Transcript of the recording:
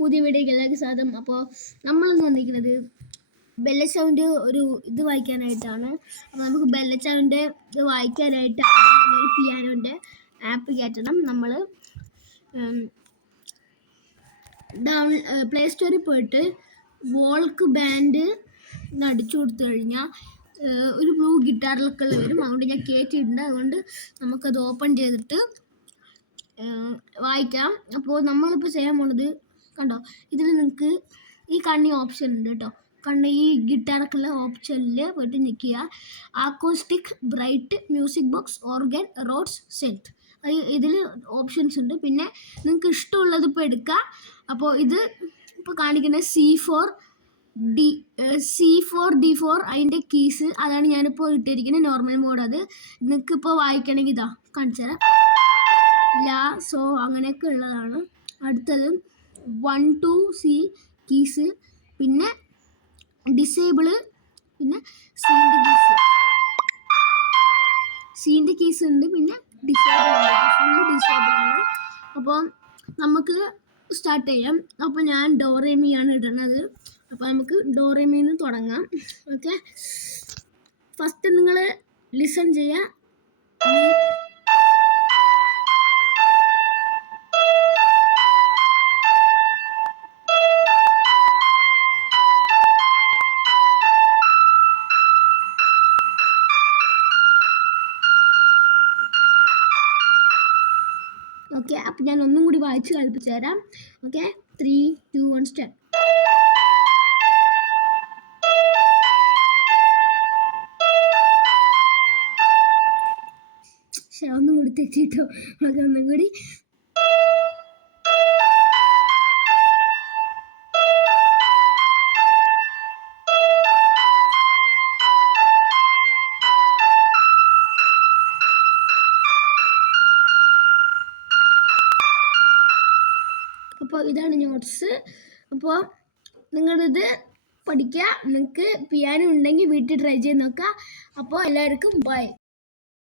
പുതിയ വീഡിയോയിലേക്ക് സ്വാഗതം. അപ്പോൾ നമ്മളിന്ന് വന്നിരിക്കുന്നത് ബെല്ലച്ചൗവിൻ്റെ ഒരു ഇത് വായിക്കാനായിട്ടാണ്. അപ്പോൾ നമുക്ക് ബെല്ലച്ചൗവിൻ്റെ ഇത് വായിക്കാനായിട്ട് ഒരു പിയാനോൻ്റെ ആപ്പ് കയറ്റണം. നമ്മൾ പ്ലേ സ്റ്റോറിൽ പോയിട്ട് വോൾക്ക് ബാൻഡ് അടിച്ചു കൊടുത്തു കഴിഞ്ഞാൽ ഒരു ബ്ലൂ ഗിറ്റാറിലൊക്കെ വരും. അതുകൊണ്ട് ഞാൻ കയറ്റിയിട്ടുണ്ട്. അതുകൊണ്ട് നമുക്കത് ഓപ്പൺ ചെയ്തിട്ട് വായിക്കാം. അപ്പോൾ നമ്മളിപ്പോൾ ചെയ്യാൻ പോണത് കണ്ടോ, ഇതിൽ നിങ്ങൾക്ക് ഈ കണ്ണി ഓപ്ഷൻ ഉണ്ട് കേട്ടോ. ഈ ഗിറ്റാറൊക്കെ ഉള്ള ഓപ്ഷനിൽ പോയിട്ട് നിൽക്കുക. Acoustic, bright, music box, organ, Rhodes, synth, ഇതിൽ ഓപ്ഷൻസ് ഉണ്ട്. പിന്നെ നിങ്ങൾക്ക് ഇഷ്ടമുള്ളത് ഇപ്പോൾ എടുക്കുക. അപ്പോൾ ഇത് ഇപ്പോൾ കാണിക്കുന്നത് C4 D4 അതിൻ്റെ കീസ് അതാണ് ഞാനിപ്പോൾ ഇട്ടിരിക്കുന്നത്. Normal mode. അത് നിങ്ങൾക്ക് ഇപ്പോൾ വായിക്കണമെങ്കിൽ ഇതാ കാണിച്ചു തരാം. ലാ, സോ അങ്ങനെയൊക്കെ ഉള്ളതാണ്. അടുത്തത് 1 2 C കീസ്, പിന്നെ ഡിസേബിള്, പിന്നെ സീൻ്റെ കീസ് ഉണ്ട്, പിന്നെ ഫുള്ള് ഡിസേബിൾ ആണ്. അപ്പോൾ നമുക്ക് സ്റ്റാർട്ട് ചെയ്യാം. അപ്പോൾ ഞാൻ ഡോറേമിയാണ് ഇടുന്നത്. അപ്പോൾ നമുക്ക് ഡോറേമിന്ന് തുടങ്ങാം. ഓക്കെ, ഫസ്റ്റ് നിങ്ങൾ ലിസൺ ചെയ്യുക. ഓക്കെ, അപ്പം ഞാൻ ഒന്നും കൂടി വായിച്ച് കളിപ്പിച്ചു തരാം. Okay, 3 2 1 start. ഒന്നും കൂടി തെറ്റിട്ടോ. ഓക്കെ, ഒന്നും കൂടി. അപ്പോൾ ഇതാണ് നോട്ട്സ്. അപ്പോൾ നിങ്ങളിത് പഠിക്കുക. നിങ്ങൾക്ക് പിയാനോ ഉണ്ടെങ്കിൽ വീട്ടിൽ ട്രൈ ചെയ്ത് നോക്കുക. അപ്പോൾ എല്ലാവർക്കും ബൈ.